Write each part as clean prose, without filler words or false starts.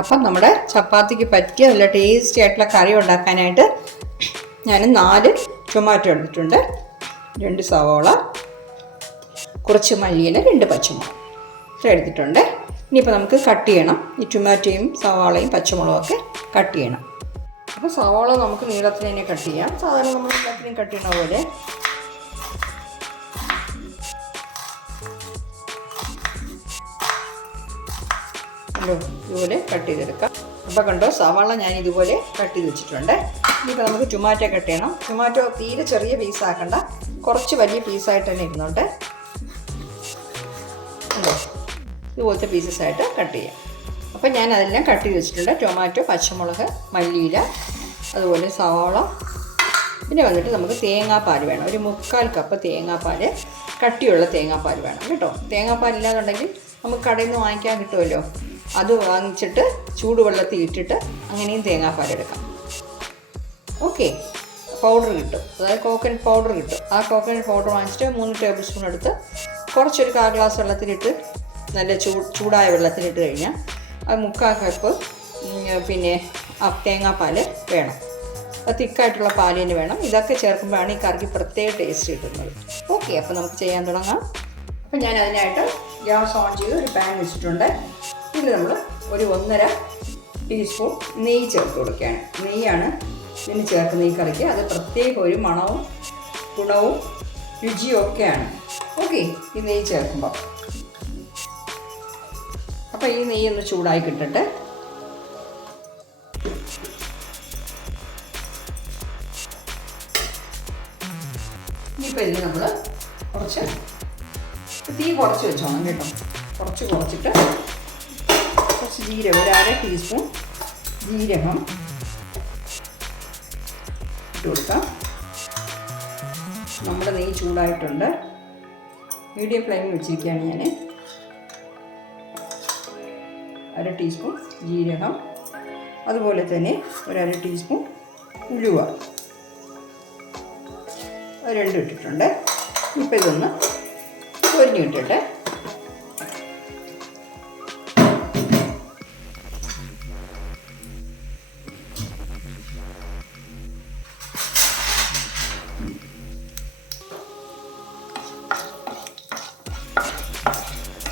അപ്പം നമ്മുടെ ചപ്പാത്തിക്ക് പറ്റിയ നല്ല ടേസ്റ്റി ആയിട്ടുള്ള കറി ഉണ്ടാക്കാനായിട്ട് ഞാൻ 4 ടൊമാറ്റോ എടുത്തിട്ടുണ്ട്, 2 സവാള, കുറച്ച് മല്ലിയില, 2 പച്ചമുളക് ഇത്ര എടുത്തിട്ടുണ്ട്. ഇനിയിപ്പോൾ നമുക്ക് കട്ട് ചെയ്യണം. ഈ ടൊമാറ്റോയും സവാളയും പച്ചമുളകും ഒക്കെ കട്ട് ചെയ്യണം. അപ്പോൾ സവാള നമുക്ക് നീളത്തിൽ തന്നെ കട്ട് ചെയ്യാം, സാധാരണ നമ്മൾ എല്ലാത്തിനും കട്ട് ചെയ്യണ പോലെ. ഇതുപോലെ കട്ട് ചെയ്തെടുക്കാം. അപ്പോൾ കണ്ടോ, സവാള ഞാൻ ഇതുപോലെ കട്ട് ചെയ്ത് വെച്ചിട്ടുണ്ട്. ഇനിയിപ്പോൾ നമുക്ക് ടൊമാറ്റോ കട്ട് ചെയ്യണം. ടൊമാറ്റോ തീരെ ചെറിയ പീസാക്കണ്ട, കുറച്ച് വലിയ പീസായിട്ട് തന്നെ ഇരുന്നുണ്ട്. ഉണ്ടോ, ഇതുപോലത്തെ പീസസായിട്ട് കട്ട് ചെയ്യാം. അപ്പോൾ ഞാൻ അതെല്ലാം കട്ട് ചെയ്ത് വെച്ചിട്ടുണ്ട്. ടൊമാറ്റോ, പച്ചമുളക്, മല്ലിയില, അതുപോലെ സവാള. പിന്നെ വന്നിട്ട് നമുക്ക് തേങ്ങാപ്പാൽ വേണം, ഒരു 3/4 കപ്പ് തേങ്ങാപ്പാൽ, കട്ടിയുള്ള തേങ്ങാപ്പാൽ വേണം കേട്ടോ. തേങ്ങാപ്പാൽ ഇല്ലാന്നുണ്ടെങ്കിൽ നമുക്ക് കടയിൽ നിന്ന് വാങ്ങിക്കാൻ കിട്ടുമല്ലോ, അത് വാങ്ങിച്ചിട്ട് ചൂടുവെള്ളത്തിൽ ഇട്ടിട്ട് അങ്ങനെയും തേങ്ങാപ്പാൽ എടുക്കാം. ഓക്കെ, പൗഡർ കിട്ടും, അതായത് കോക്കനട്ട് പൗഡർ കിട്ടും. ആ കോക്കനട്ട് പൗഡർ വാങ്ങിച്ചിട്ട് 3 ടേബിൾ സ്പൂൺ എടുത്ത് കുറച്ചൊരു 1/4 ഗ്ലാസ് വെള്ളത്തിലിട്ട്, നല്ല ചൂടായ വെള്ളത്തിലിട്ട് കഴിഞ്ഞാൽ അത് 3/4 കപ്പ് പിന്നെ തേങ്ങാപ്പാൽ വേണം. അത് തിക്കായിട്ടുള്ള പാൽ തന്നെ വേണം. ഇതൊക്കെ ചേർക്കുമ്പോഴാണ് ഈ കറിക്ക് പ്രത്യേക ടേസ്റ്റ് കിട്ടുന്നത്. ഓക്കെ, അപ്പോൾ നമുക്ക് ചെയ്യാൻ തുടങ്ങാം. അപ്പോൾ ഞാൻ അതിനായിട്ട് ഗ്യാസ് ഓൺ ചെയ്ത് ഒരു പാൻ വെച്ചിട്ടുണ്ട്. ഇതിൽ നമ്മൾ ഒരു 1.5 ടീസ്പൂൺ നെയ്യ് ചേർത്ത് കൊടുക്കുകയാണ്. നെയ്യാണ് ഇതിന് ചേർക്കുന്ന ഈ കറിക്ക്. അത് പ്രത്യേക ഒരു മണവും ഗുണവും രുചിയും ഒക്കെയാണ്. ഓക്കെ, ഈ നെയ്യ് ചേർക്കുമ്പോൾ. അപ്പോൾ ഈ നെയ്യ് ഒന്ന് ചൂടായി കിട്ടട്ടെ. ഇനിയിപ്പോൾ ഇതിൽ നമ്മൾ കുറച്ച് തീ കുറച്ച് വെച്ചോണം കേട്ടോ. കുറച്ചിട്ട് കുറച്ച് ജീരകം, ഒരു 1/2 ടീസ്പൂൺ ജീരകം ഇട്ട് കൊടുക്കാം. നമ്മുടെ നെയ്യ് ചൂടായിട്ടുണ്ട്. മീഡിയം ഫ്ലെയിമിൽ വെച്ചിരിക്കുകയാണ് ഞാൻ. 1/2 ടീസ്പൂൺ ജീരകം, അതുപോലെ തന്നെ ഒരു 1/2 ടീസ്പൂൺ ഉലുവ, അത് 2 ഇട്ടിട്ടുണ്ട്. ഇപ്പോൾ ഇതൊന്ന് പൊരിഞ്ഞ് കിട്ടട്ടെ.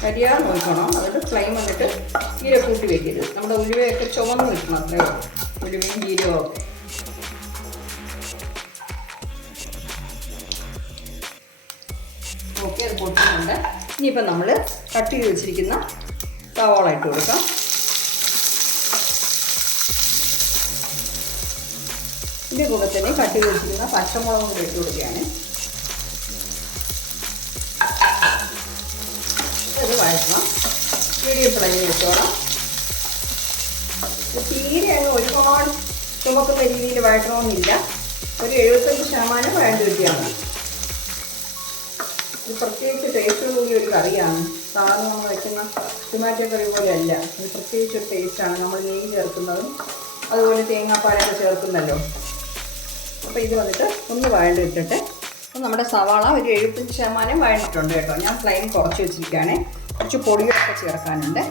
കരിയാതെ നോക്കണം, അതുകൊണ്ട് ഫ്ലെയിം വന്നിട്ട് തീരെ കൂട്ടി വെക്കരുത്. നമ്മുടെ ഉലുവയൊക്കെ ചുവന്ന് നിൽക്കണം, അത്രയോ ഉലുവയും ജീരകവും ഒക്കെ. ഓക്കെ, അത് പൊട്ടുന്നുണ്ട്. ഇനിയിപ്പോൾ നമ്മൾ കട്ട് ചെയ്ത് വെച്ചിരിക്കുന്ന സവാള ഇട്ട് കൊടുക്കാം. ഇതിൻ്റെ കൂടെ തന്നെ കട്ട് ചെയ്ത് വെച്ചിരിക്കുന്ന പച്ചമുളകും കൂടെ ഇട്ട് കൊടുക്കുകയാണ്. ഇത് വഴറ്റണം, മീഡിയം ഫ്ലെയിമിൽ വെച്ചോളാം. തീരെ അങ്ങ് ഒരുപാട് ചുമക്കുന്ന രീതിയിൽ വഴറ്റണമെന്നില്ല, ഒരു 75% വഴണ്ട് കിട്ടിയാൽ മതി. ഇത് പ്രത്യേകിച്ച് ടേസ്റ്റ് കൂടിയ ഒരു കറിയാണ്. സാധാരണ നമ്മൾ വയ്ക്കുന്ന ടൊമാറ്റോ കറി പോലെയല്ല, ഇത് പ്രത്യേകിച്ച് ഒരു ടേസ്റ്റാണ്. നമ്മൾ നെയ്യ് ചേർക്കുന്നതും അതുപോലെ തേങ്ങാപ്പാലൊക്കെ ചേർക്കുന്നല്ലോ. അപ്പോൾ ഇത് വന്നിട്ട് ഒന്ന് വഴണ്ട് ഇട്ടിട്ട്, അപ്പോൾ നമ്മുടെ സവാള ഒരു 75% വഴണ്ടിട്ടുണ്ട് കേട്ടോ. ഞാൻ ഫ്ലെയിം കുറച്ച് വെച്ചിരിക്കുകയാണ്. കുറച്ച് പൊടിയൊക്കെ ചേർക്കാനുണ്ട്.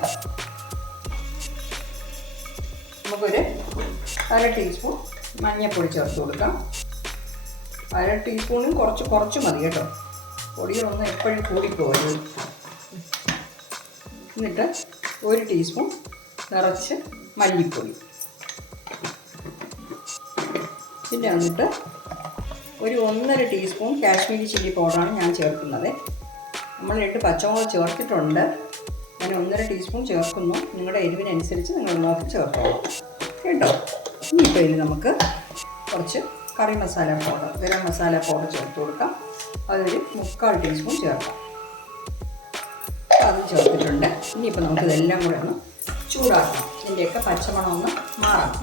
നമുക്കൊരു 1/2 ടീസ്പൂൺ മഞ്ഞൾപ്പൊടി ചേർത്ത് കൊടുക്കാം. 1/2 ടീസ്പൂണും കുറച്ച് മതി കേട്ടോ. പൊടിയൊന്നും എപ്പോഴും കൂടിപ്പോകരുത്. എന്നിട്ട് 1 ടീസ്പൂൺ നിറച്ച് മല്ലിപ്പൊടി. പിന്നെ വന്നിട്ട് ഒരു 1.5 ടീസ്പൂൺ കാശ്മീരി ചില്ലി പൗഡറാണ് ഞാൻ ചേർക്കുന്നത്. നമ്മൾ 2 പച്ചമുളക് ചേർത്തിട്ടുണ്ട്, ഞാൻ 1.5 ടീസ്പൂൺ ചേർക്കുന്നു. നിങ്ങളുടെ എരിവിനനുസരിച്ച് നിങ്ങൾ നോക്കി ചേർത്തോളൂ കേട്ടോ. ഇനിയിപ്പോൾ ഇതിൽ നമുക്ക് കുറച്ച് കറി മസാല പൗഡർ, ഗരം മസാല പൗഡർ ചേർത്ത് കൊടുക്കാം. അതൊരു 3/4 ടീസ്പൂൺ ചേർക്കാം. അത് ചേർത്തിട്ടുണ്ട്. ഇനിയിപ്പോൾ നമുക്കിതെല്ലാം കൂടെ ഒന്ന് ചൂടാക്കണം. ഇതിൻ്റെയൊക്കെ പച്ചമണം ഒന്ന് മാറണം.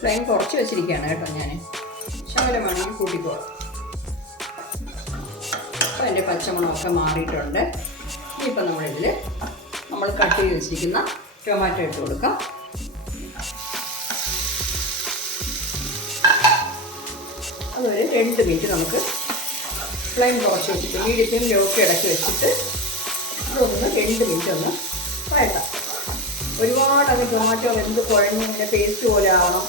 ഫ്ലെയിം കുറച്ച് വെച്ചിരിക്കുകയാണ് കേട്ടോ ഞാൻ. ശകലമാണെങ്കിൽ കൂട്ടിക്കോളാം. അപ്പോൾ എൻ്റെ പച്ചമണമൊക്കെ മാറിയിട്ടുണ്ട്. ഇനിയിപ്പോൾ നമ്മളിതിൽ നമ്മൾ കട്ട് ചെയ്ത് വെച്ചിരിക്കുന്ന ടൊമാറ്റോ ഇട്ട് കൊടുക്കാം. അതൊരു 2 മിനിറ്റ് നമുക്ക് ഫ്ലെയിം കുറച്ച് വെച്ചിട്ട് മീഡിയത്തിലും ലോക്ക് ഇടയ്ക്ക് വെച്ചിട്ട് അതൊന്ന് 2 മിനിറ്റ് ഒന്ന് വഴട്ടാം. ഒരുപാട് അങ്ങ് ടൊമാറ്റോ വെന്ത് കുഴഞ്ഞ് ഇങ്ങനെ പേസ്റ്റ് പോലെ ആവണം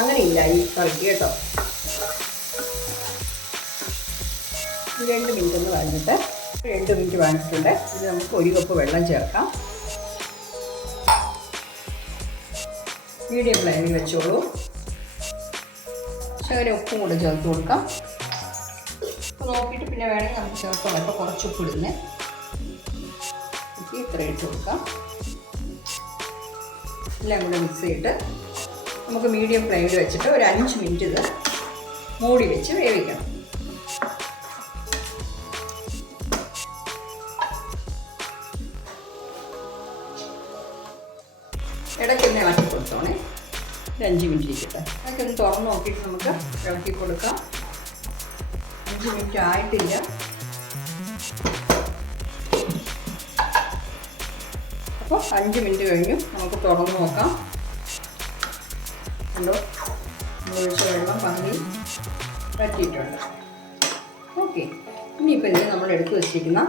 അങ്ങനെയില്ല ഈ കറിക്ക് കേട്ടോ. 2 മിനിറ്റ് ഒന്ന് വഴഞ്ഞിട്ട് 2 മിനിറ്റ് വഴഞ്ഞിട്ടുണ്ട്. ഇത് നമുക്ക് 1 കപ്പ് വെള്ളം ചേർക്കാം. മീഡിയം ഫ്ലെയിമിൽ വെച്ചോളൂ. ശകലം ഉപ്പും കൂടെ ചേർത്ത് കൊടുക്കാം. അപ്പോൾ നോക്കിയിട്ട് പിന്നെ വേണമെങ്കിൽ നമുക്ക് ചേർത്തോളാം. ഇപ്പോൾ കുറച്ച് ഉപ്പ് ഇടുന്നേ, ഇത്ര ഇട്ട് കൊടുക്കാം. എല്ലാം കൂടെ മിക്സ് ചെയ്തിട്ട് നമുക്ക് മീഡിയം ഫ്ലെയിമിൽ വെച്ചിട്ട് ഒരു 5 മിനിറ്റ് ഇത് മൂടി വെച്ച് വേവിക്കണം. ഇടയ്ക്കൊന്ന് ഇളക്കി കൊടുത്തോണേ. ഒരു 5 മിനിറ്റ് ഇരിക്കട്ടെ. അതൊക്കെ ഒന്ന് തുറന്ന് നോക്കിയിട്ട് നമുക്ക് ഇളക്കി കൊടുക്കാം. 5 മിനിറ്റ് ആയിട്ടില്ല. അപ്പോൾ 5 മിനിറ്റ് കഴിഞ്ഞു. നമുക്ക് തുറന്ന് നോക്കാം. കണ്ടോ, ഒഴിച്ച വെള്ളം പകുതി വറ്റിയിട്ടുണ്ട്. ഓക്കെ, ഇനിയിപ്പോൾ ഇതിൽ നമ്മൾ എടുത്ത് വെച്ചിരിക്കുന്ന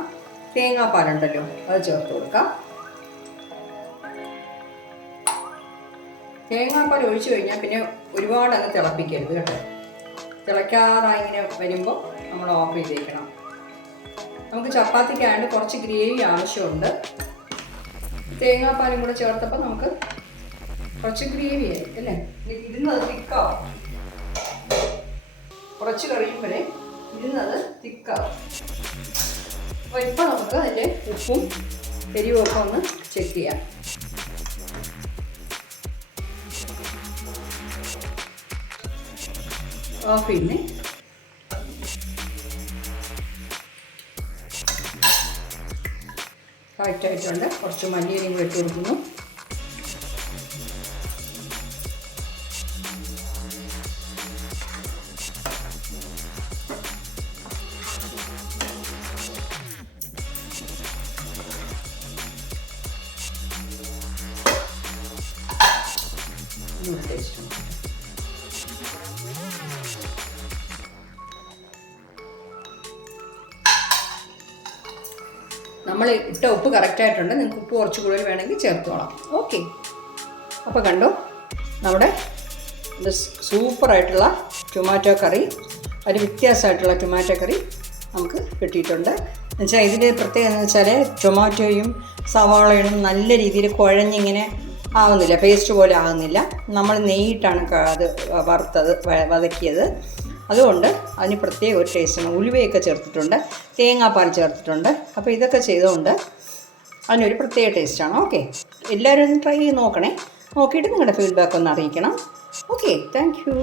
തേങ്ങാപ്പാലുണ്ടല്ലോ അത് ചേർത്ത് കൊടുക്കാം. തേങ്ങാപ്പാൽ ഒഴിച്ചു കഴിഞ്ഞാൽ പിന്നെ ഒരുപാട് അങ്ങ് തിളപ്പിക്കരുത് കേട്ടോ. തിളയ്ക്കാറായി ഇങ്ങനെ വരുമ്പോൾ നമ്മൾ ഓഫ് ചെയ്തേക്കണം. നമുക്ക് ചപ്പാത്തിക്കായതുകൊണ്ട് കുറച്ച് ഗ്രേവി ആവശ്യമുണ്ട്. തേങ്ങാപ്പാലും കൂടെ ചേർത്തപ്പോൾ നമുക്ക് കുറച്ച് ഗ്രേവി ആയി അല്ലേ. ഇരുന്നത് തിക്കാവും. കുറച്ച് കഴിയുമ്പോഴേ ഇരുന്നത് തിക്കാവും. അപ്പോൾ ഇപ്പോൾ നമുക്ക് അതിൻ്റെ ഉപ്പും എരിവും ഒക്കെ ഒന്ന് ചെക്ക് ചെയ്യാം. ഓഫ് ചെയ്യുന്നേ. കറക്റ്റായിട്ടുണ്ട്. കുറച്ച് മല്ലിയിലയും കൂടി ഇട്ട് കൊടുക്കുന്നു. ടേസ്റ്റ് നമ്മൾ ഇട്ട ഉപ്പ് കറക്റ്റായിട്ടുണ്ട്. നിങ്ങൾക്ക് ഉപ്പ് കുറച്ച് കൂടുതൽ വേണമെങ്കിൽ ചേർത്തോളാം. ഓക്കെ, അപ്പോൾ കണ്ടോ നമ്മുടെ ഇത് സൂപ്പറായിട്ടുള്ള ടൊമാറ്റോ കറി, ഒരു വ്യത്യാസമായിട്ടുള്ള ടൊമാറ്റോ കറി നമുക്ക് കിട്ടിയിട്ടുണ്ട്. എന്നുവെച്ചാൽ ഇതിൻ്റെ പ്രത്യേകത എന്ന് വെച്ചാൽ ടൊമാറ്റോയും സവാളയും നല്ല രീതിയിൽ കുഴഞ്ഞിങ്ങനെ ആവുന്നില്ല, പേസ്റ്റ് പോലെ ആകുന്നില്ല. നമ്മൾ നെയ്യിട്ടാണ് അത് വറുത്തത് വതക്കിയത്. അതുകൊണ്ട് അതിന് പ്രത്യേക ഒരു ടേസ്റ്റാണ്. ഉലുവയൊക്കെ ചേർത്തിട്ടുണ്ട്, തേങ്ങാപ്പാൽ ചേർത്തിട്ടുണ്ട്. അപ്പോൾ ഇതൊക്കെ ചെയ്തുകൊണ്ട് അതിനൊരു പ്രത്യേക ടേസ്റ്റാണ്. ഓക്കെ, എല്ലാവരും ഒന്ന് ട്രൈ ചെയ്ത് നോക്കണേ. നോക്കിയിട്ട് നിങ്ങളുടെ ഫീഡ്ബാക്ക് ഒന്ന് അറിയിക്കണം. Okay, thank you.